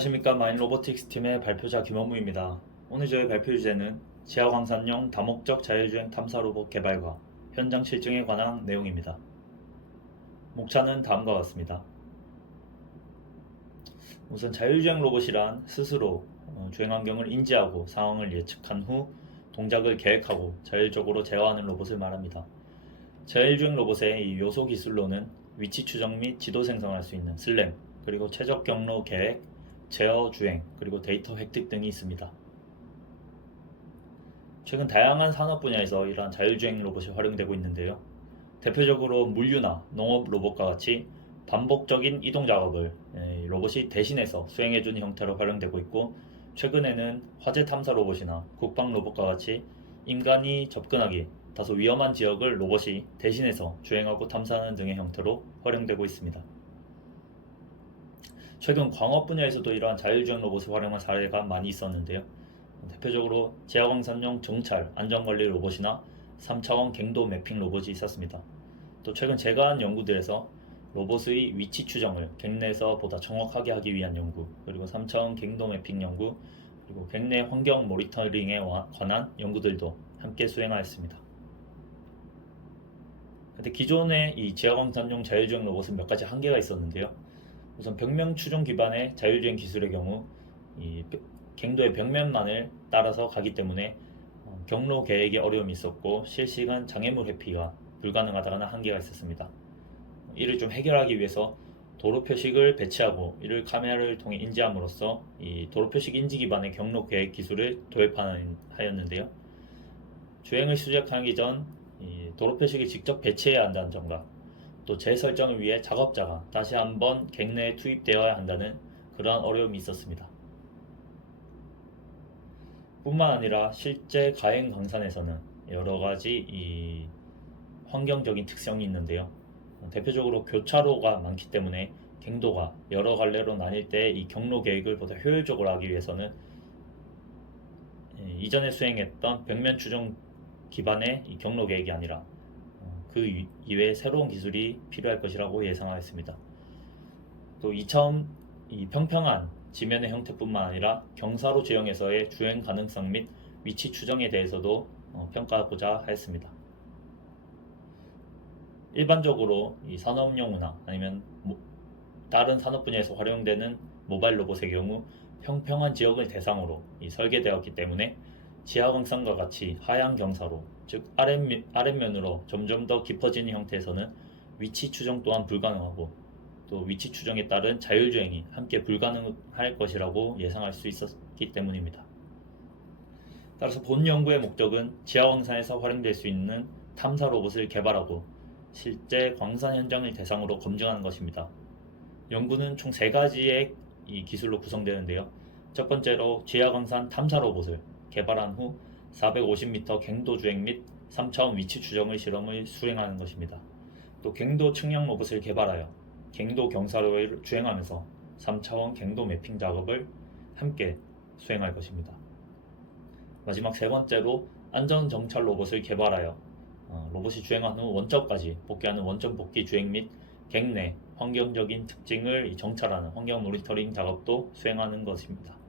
안녕하십니까. 마인로보틱스 팀의 발표자 김원무입니다. 오늘 저의 발표 주제는 지하광산용 다목적 자율주행 탐사 로봇 개발과 현장 실증에 관한 내용입니다. 목차는 다음과 같습니다. 우선 자율주행 로봇이란 스스로 주행 환경을 인지하고 상황을 예측한 후 동작을 계획하고 자율적으로 제어하는 로봇을 말합니다. 자율주행 로봇의 이 요소 기술로는 위치 추적 및 지도 생성할 수 있는 슬램, 그리고 최적 경로 계획, 제어 주행, 그리고 데이터 획득 등이 있습니다. 최근 다양한 산업 분야에서 이러한 자율주행 로봇이 활용되고 있는데요. 대표적으로 물류나 농업 로봇과 같이 반복적인 이동 작업을 로봇이 대신해서 수행해주는 형태로 활용되고 있고, 최근에는 화재 탐사 로봇이나 국방 로봇과 같이 인간이 접근하기 다소 위험한 지역을 로봇이 대신해서 주행하고 탐사하는 등의 형태로 활용되고 있습니다. 최근 광업 분야에서도 이러한 자율주행 로봇을 활용한 사례가 많이 있었는데요. 대표적으로 지하광산용 정찰 안전관리 로봇이나 3차원 갱도 매핑 로봇이 있었습니다. 또 최근 제가 한 연구들에서 로봇의 위치 추정을 갱내에서 보다 정확하게 하기 위한 연구, 그리고 3차원 갱도 매핑 연구, 그리고 갱내 환경 모니터링에 관한 연구들도 함께 수행하였습니다. 근데 기존의 이 지하광산용 자율주행 로봇은 몇 가지 한계가 있었는데요. 우선 벽면 추종 기반의 자율주행 기술의 경우 이 갱도의 벽면만을 따라서 가기 때문에 경로 계획에 어려움이 있었고, 실시간 장애물 회피가 불가능하다는 한계가 있었습니다. 이를 좀 해결하기 위해서 도로 표식을 배치하고 이를 카메라를 통해 인지함으로써 이 도로 표식 인지 기반의 경로 계획 기술을 도입하였는데요. 주행을 시작하기 전 도로 표식을 직접 배치해야 한다는 점과 또 재설정을 위해 작업자가 다시 한번 갱내에 투입되어야 한다는 그러한 어려움이 있었습니다. 뿐만 아니라 실제 가행 광산에서는 여러 가지 환경적인 특성이 있는데요. 대표적으로 교차로가 많기 때문에 갱도가 여러 갈래로 나뉠 때 이 경로 계획을 보다 효율적으로 하기 위해서는 이전에 수행했던 벽면 추정 기반의 이 경로 계획이 아니라 그 이외에 새로운 기술이 필요할 것이라고 예상하였습니다. 또 2차원 평평한 지면의 형태뿐만 아니라 경사로 지형에서의 주행 가능성 및 위치 추정에 대해서도 평가하고자 하였습니다. 일반적으로 이 산업용이나 아니면 다른 산업 분야에서 활용되는 모바일 로봇의 경우 평평한 지역을 대상으로 설계되었기 때문에 지하광산과 같이 하향 경사로, 즉 아랫면으로 점점 더 깊어지는 형태에서는 위치 추정 또한 불가능하고, 또 위치 추정에 따른 자율주행이 함께 불가능할 것이라고 예상할 수 있었기 때문입니다. 따라서 본 연구의 목적은 지하광산에서 활용될 수 있는 탐사 로봇을 개발하고 실제 광산 현장을 대상으로 검증하는 것입니다. 연구는 총 3가지의 이 기술로 구성되는데요. 첫 번째로 지하광산 탐사 로봇을 개발한 후 450m 갱도 주행 및 3차원 위치 추정의 실험을 수행하는 것입니다. 또 갱도 측량 로봇을 개발하여 갱도 경사로를 주행하면서 3차원 갱도 매핑 작업을 함께 수행할 것입니다. 마지막 3번째로 안전 정찰 로봇을 개발하여 로봇이 주행한 후 원점까지 복귀하는 원점 복귀 주행 및 갱내 환경적인 특징을 정찰하는 환경 모니터링 작업도 수행하는 것입니다.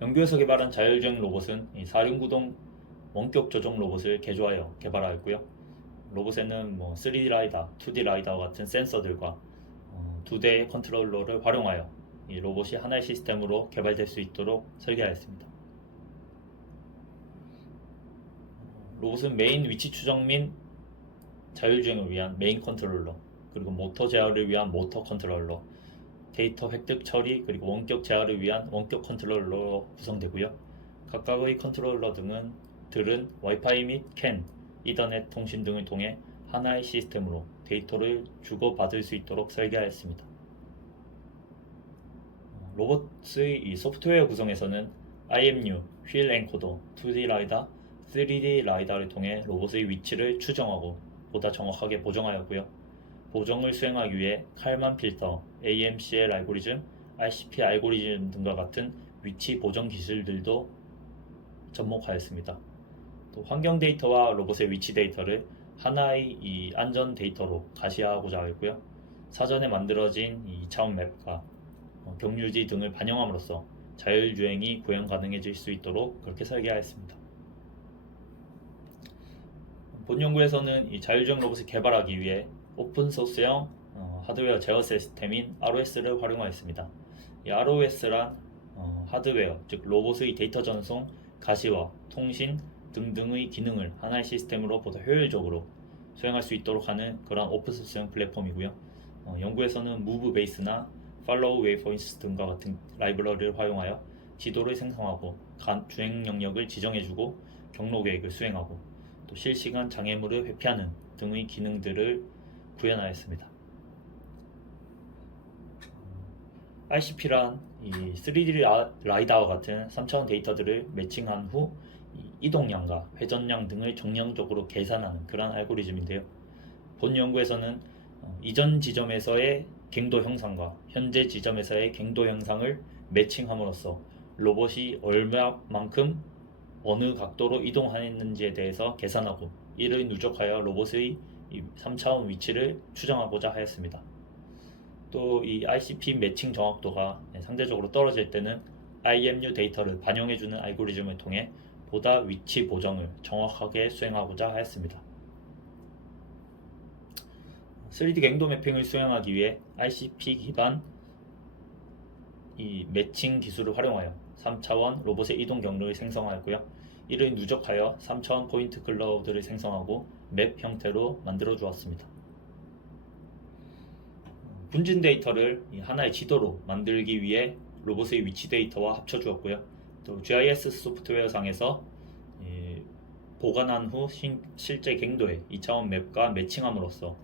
연구에서 개발한 자율주행 로봇은 사륜구동 원격 조종 로봇을 개조하여 개발하였고요. 로봇에는 3D 라이다, 2D 라이다와 같은 센서들과 2대의 컨트롤러를 활용하여 이 로봇이 하나의 시스템으로 개발될 수 있도록 설계하였습니다. 로봇은 메인 위치 추정 및 자율주행을 위한 메인 컨트롤러, 그리고 모터 제어를 위한 모터 컨트롤러, 데이터 획득 처리, 그리고 원격 제어를 위한 원격 컨트롤러로 구성되고요. 각각의 컨트롤러들은 와이파이 및 캔, 이더넷 통신 등을 통해 하나의 시스템으로 데이터를 주고받을 수 있도록 설계하였습니다. 로봇의 이 소프트웨어 구성에서는 IMU, 휠 엔코더, 2D 라이다, 3D 라이다를 통해 로봇의 위치를 추정하고 보다 정확하게 보정하였고요. 보정을 수행하기 위해 칼만 필터, AMCL 알고리즘, RCP 알고리즘 등과 같은 위치 보정 기술들도 접목하였습니다. 또 환경 데이터와 로봇의 위치 데이터를 하나의 이 안전 데이터로 가시화하고자 하였고요. 사전에 만들어진 2차원 맵과 경유지 등을 반영함으로써 자율주행이 구현 가능해질 수 있도록 그렇게 설계하였습니다. 본 연구에서는 이 자율주행 로봇을 개발하기 위해 오픈소스형 하드웨어 제어 시스템인 ROS를 활용하였습니다. 이 ROS란 하드웨어, 즉 로봇의 데이터 전송, 가시화, 통신 등등의 기능을 하나의 시스템으로 보다 효율적으로 수행할 수 있도록 하는 그런 오픈소스형 플랫폼이고요. 연구에서는 Move Base나 Follow Waypoints 등과 같은 라이브러리를 활용하여 지도를 생성하고 주행 영역을 지정해주고 경로 계획을 수행하고 또 실시간 장애물을 회피하는 등의 기능들을 구현하였습니다. ICP란 이 3D 라이다와 같은 3차원 데이터들을 매칭한 후 이동량과 회전량 등을 정량적으로 계산하는 그런 알고리즘인데요. 본 연구에서는 이전 지점에서의 갱도 형상과 현재 지점에서의 갱도 형상을 매칭함으로써 로봇이 얼마만큼 어느 각도로 이동하였는지에 대해서 계산하고 이를 누적하여 로봇의 3차원 위치를 추정하고자 하였습니다. 또 이 ICP 매칭 정확도가 상대적으로 떨어질 때는 IMU 데이터를 반영해주는 알고리즘을 통해 보다 위치 보정을 정확하게 수행하고자 하였습니다. 3D 갱도 매핑을 수행하기 위해 ICP 기반 이 매칭 기술을 활용하여 3차원 로봇의 이동 경로를 생성하였고요. 이를 누적하여 3차원 포인트 클라우드를 생성하고 맵 형태로 만들어 주었습니다. 분진 데이터를 하나의 지도로 만들기 위해 로봇의 위치 데이터와 합쳐 주었고요. 또 GIS 소프트웨어상에서 보관한 후 실제 갱도의 2차원 맵과 매칭함으로써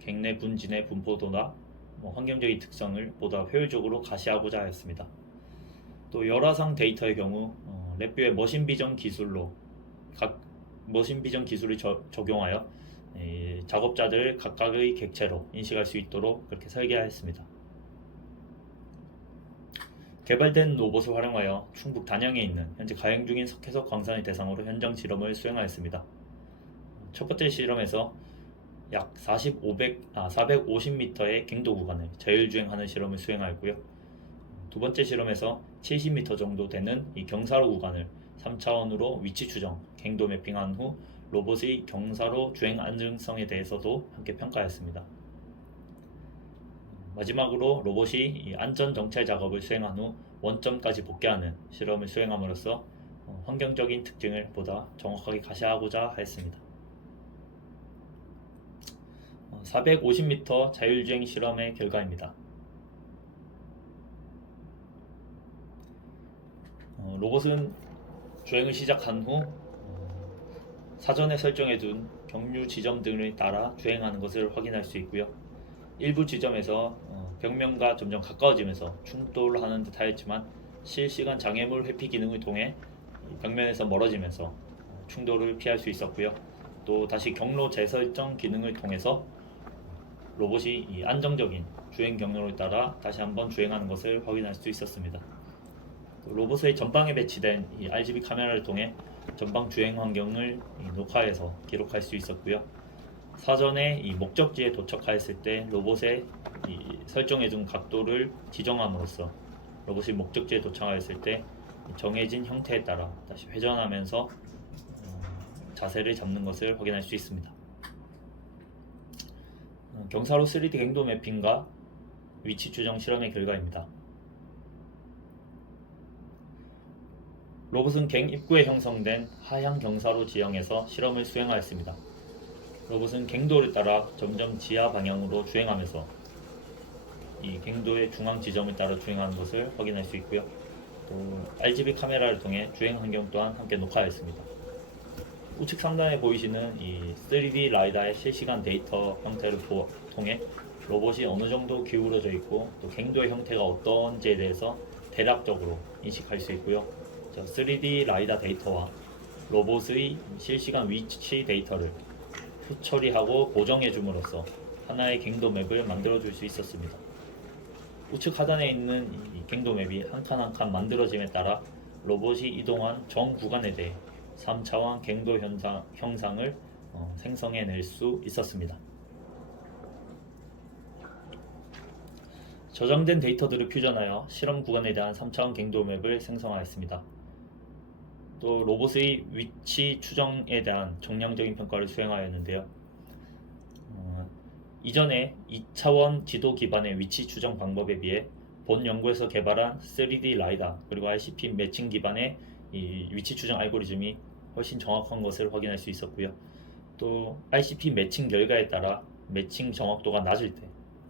갱내 분진의 분포도나 환경적인 특성을 보다 효율적으로 가시하고자 하였습니다. 또 열화상 데이터의 경우 랩뷰의 머신 비전 기술로 머신 비전 기술을 적용하여 작업자들을 각각의 객체로 인식할 수 있도록 그렇게 설계하였습니다. 개발된 로봇을 활용하여 충북 단양에 있는 현재 가행 중인 석회석 광산을 대상으로 현장 실험을 수행하였습니다. 첫 번째 실험에서 약 450m의 갱도 구간을 자율주행하는 실험을 수행하였고요. 두 번째 실험에서 70m 정도 되는 이 경사로 구간을 3차원으로 위치 추정, 갱도 매핑한 후 로봇의 경사로 주행 안정성에 대해서도 함께 평가했습니다. 마지막으로 로봇이 이 안전 정찰 작업을 수행한 후 원점까지 복귀하는 실험을 수행함으로써 환경적인 특징을 보다 정확하게 가시하고자 했습니다. 450m 자율주행 실험의 결과입니다. 로봇은 주행을 시작한 후 사전에 설정해둔 경유 지점 등을 따라 주행하는 것을 확인할 수 있고요. 일부 지점에서 벽면과 점점 가까워지면서 충돌하는 듯 하였지만 실시간 장애물 회피 기능을 통해 벽면에서 멀어지면서 충돌을 피할 수 있었고요. 또 다시 경로 재설정 기능을 통해서 로봇이 이 안정적인 주행 경로를 따라 다시 한번 주행하는 것을 확인할 수 있었습니다. 로봇의 전방에 배치된 이 RGB 카메라를 통해 전방 주행 환경을 녹화해서 기록할 수 있었고요. 사전에 이 목적지에 도착하였을 때 로봇의 설정해둔 각도를 지정함으로써 로봇이 목적지에 도착하였을 때 정해진 형태에 따라 다시 회전하면서 자세를 잡는 것을 확인할 수 있습니다. 경사로 3D 갱도 매핑과 위치 추정 실험의 결과입니다. 로봇은 갱 입구에 형성된 하향 경사로 지형에서 실험을 수행하였습니다. 로봇은 갱도를 따라 점점 지하 방향으로 주행하면서 이 갱도의 중앙 지점을 따라 주행하는 것을 확인할 수 있고요. 또 RGB 카메라를 통해 주행 환경 또한 함께 녹화했습니다. 우측 상단에 보이시는 이 3D 라이다의 실시간 데이터 형태를 통해 로봇이 어느 정도 기울어져 있고 또 갱도의 형태가 어떤지에 대해서 대략적으로 인식할 수 있고요. 3D 라이다 데이터와 로봇의 실시간 위치 데이터를 후처리하고 보정해 줌으로써 하나의 갱도 맵을 만들어 줄 수 있었습니다. 우측 하단에 있는 이 갱도 맵이 한 칸 한 칸 만들어짐에 따라 로봇이 이동한 전 구간에 대해 3차원 갱도 형상을 생성해낼 수 있었습니다. 저장된 데이터들을 퓨전하여 실험 구간에 대한 3차원 갱도 맵을 생성하였습니다. 또 로봇의 위치 추정에 대한 정량적인 평가를 수행하였는데요. 이전에 2차원 지도 기반의 위치 추정 방법에 비해 본 연구에서 개발한 3D 라이다 그리고 ICP 매칭 기반의 이 위치 추정 알고리즘이 훨씬 정확한 것을 확인할 수 있었고요. 또 ICP 매칭 결과에 따라 매칭 정확도가 낮을 때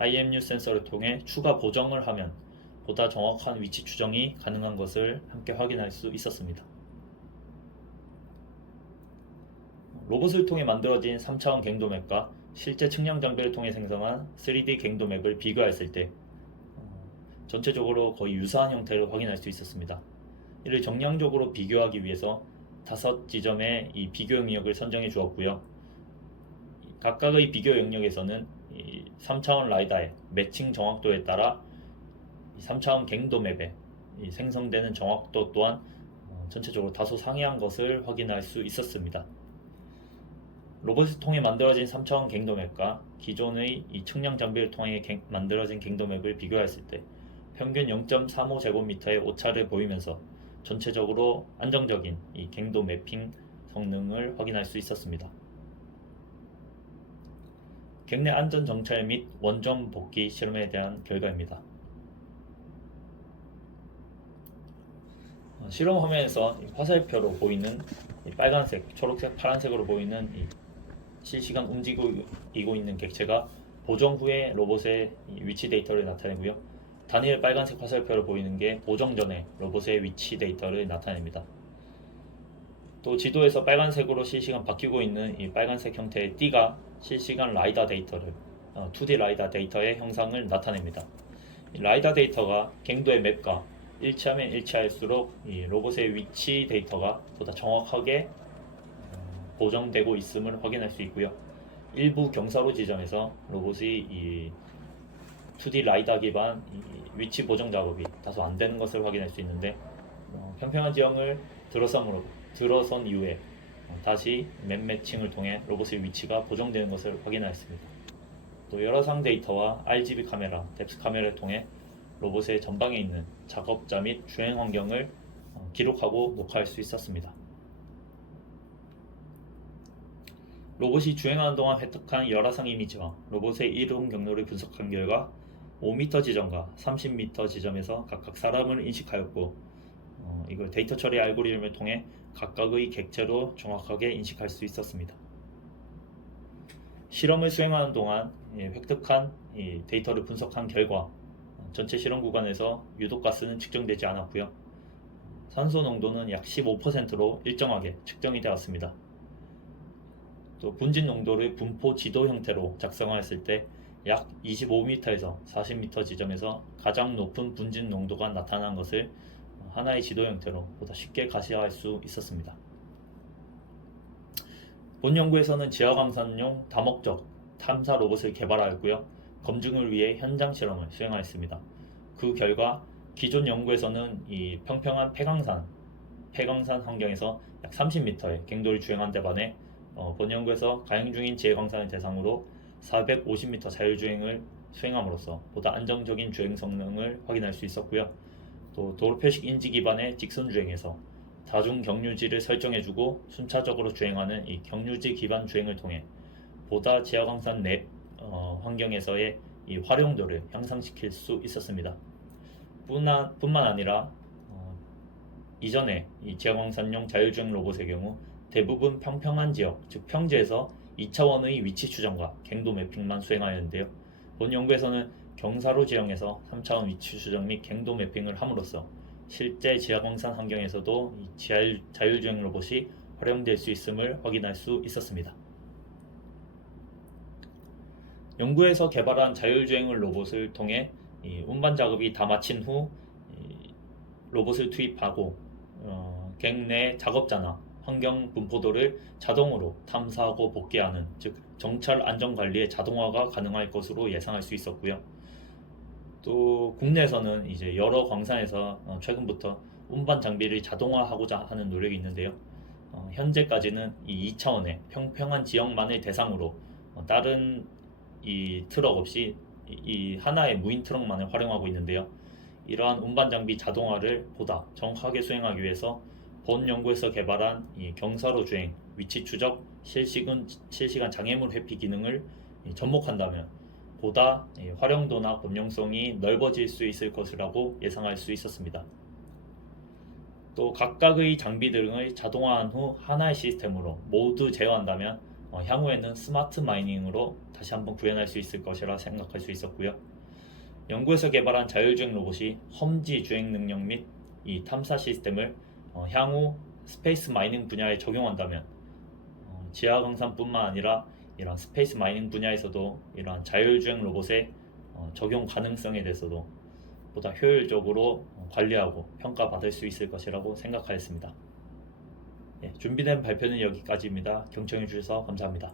IMU 센서를 통해 추가 보정을 하면 보다 정확한 위치 추정이 가능한 것을 함께 확인할 수 있었습니다. 로봇을 통해 만들어진 3차원 갱도맵과 실제 측량 장비를 통해 생성한 3D 갱도맵을 비교했을 때 전체적으로 거의 유사한 형태를 확인할 수 있었습니다. 이를 정량적으로 비교하기 위해서 5지점의 이 비교 영역을 선정해 주었고요. 각각의 비교 영역에서는 이 3차원 라이다의 매칭 정확도에 따라 3차원 갱도맵에 생성되는 정확도 또한 전체적으로 다소 상이한 것을 확인할 수 있었습니다. 로봇을 통해 만들어진 3차원 갱도맵과 기존의 이 측량 장비를 통해 만들어진 갱도맵을 비교했을 때 평균 0.35제곱미터의 오차를 보이면서 전체적으로 안정적인 이 갱도 매핑 성능을 확인할 수 있었습니다. 갱내 안전 정찰 및 원점 복귀 실험에 대한 결과입니다. 실험 화면에서 화살표로 보이는 빨간색, 초록색, 파란색으로 보이는 실시간 움직이고 있는 객체가 보정 후에 로봇의 위치 데이터를 나타내고요. 단일 빨간색 화살표로 보이는 게 보정 전에 로봇의 위치 데이터를 나타냅니다. 또 지도에서 빨간색으로 실시간 바뀌고 있는 이 빨간색 형태의 띠가 실시간 라이다 데이터를 2D 라이다 데이터의 형상을 나타냅니다. 이 라이다 데이터가 갱도의 맵과 일치하면 일치할수록 이 로봇의 위치 데이터가 보다 정확하게 보정되고 있음을 확인할 수 있고요. 일부 경사로 지점에서 로봇이 이 2D 라이다 기반 위치 보정 작업이 다소 안 되는 것을 확인할 수 있는데 평평한 지형을 들어선 이후에 다시 맵 매칭을 통해 로봇의 위치가 보정되는 것을 확인하였습니다. 또 열화상 데이터와 RGB 카메라, 뎁스 카메라를 통해 로봇의 전방에 있는 작업자 및 주행 환경을 기록하고 녹화할 수 있었습니다. 로봇이 주행하는 동안 획득한 열화상 이미지와 로봇의 이동 경로를 분석한 결과 5m 지점과 30m 지점에서 각각 사람을 인식하였고 이걸 데이터 처리 알고리즘을 통해 각각의 객체로 정확하게 인식할 수 있었습니다. 실험을 수행하는 동안 획득한 데이터를 분석한 결과 전체 실험 구간에서 유독가스는 측정되지 않았고요. 산소 농도는 약 15%로 일정하게 측정이 되었습니다. 또 분진 농도를 분포 지도 형태로 작성하였을 때 약 25m에서 40m 지점에서 가장 높은 분진 농도가 나타난 것을 하나의 지도 형태로 보다 쉽게 가시화할 수 있었습니다. 본 연구에서는 지하광산용 다목적 탐사 로봇을 개발하였고요. 검증을 위해 현장 실험을 수행하였습니다. 그 결과 기존 연구에서는 이 평평한 폐광산 환경에서 약 30m의 갱도를 주행한 데 반해 본 연구에서 가행 중인 지하광산을 대상으로 450m 자율주행을 수행함으로써 보다 안정적인 주행 성능을 확인할 수 있었고요. 또 도로 표식 인지 기반의 직선 주행에서 다중 경유지를 설정해주고 순차적으로 주행하는 이 경유지 기반 주행을 통해 보다 지하광산 내 환경에서의 이 활용도를 향상시킬 수 있었습니다. 뿐만 아니라 이전에 이 지하광산용 자율주행 로봇의 경우 대부분 평평한 지역, 즉 평지에서 2차원의 위치 추정과 갱도 매핑만 수행하였는데요. 본 연구에서는 경사로 지형에서 3차원 위치 추정 및 갱도 매핑을 함으로써 실제 지하광산 환경에서도 이 자율주행 로봇이 활용될 수 있음을 확인할 수 있었습니다. 연구에서 개발한 자율주행 로봇을 통해 운반 작업이 다 마친 후 로봇을 투입하고 갱내 작업자나 환경 분포도를 자동으로 탐사하고 복귀하는, 즉 정찰 안전관리의 자동화가 가능할 것으로 예상할 수 있었고요. 또 국내에서는 이제 여러 광산에서 최근부터 운반 장비를 자동화하고자 하는 노력이 있는데요. 현재까지는 이 2차원의 평평한 지역만을 대상으로 다른 이 트럭 없이 이 하나의 무인 트럭만을 활용하고 있는데요. 이러한 운반 장비 자동화를 보다 정확하게 수행하기 위해서 본 연구에서 개발한 이 경사로 주행, 위치 추적, 실시간 장애물 회피 기능을 접목한다면 보다 활용도나 범용성이 넓어질 수 있을 것이라고 예상할 수 있었습니다. 또 각각의 장비 등을 자동화한 후 하나의 시스템으로 모두 제어한다면 향후에는 스마트 마이닝으로 다시 한번 구현할 수 있을 것이라 생각할 수 있었고요. 연구에서 개발한 자율주행 로봇이 험지 주행 능력 및 이 탐사 시스템을 향후 스페이스 마이닝 분야에 적용한다면 지하 강산뿐만 아니라 이런 스페이스 마이닝 분야에서도 이러한 자율주행 로봇의 적용 가능성에 대해서도 보다 효율적으로 관리하고 평가받을 수 있을 것이라고 생각하였습니다. 준비된 발표는 여기까지입니다. 경청해 주셔서 감사합니다.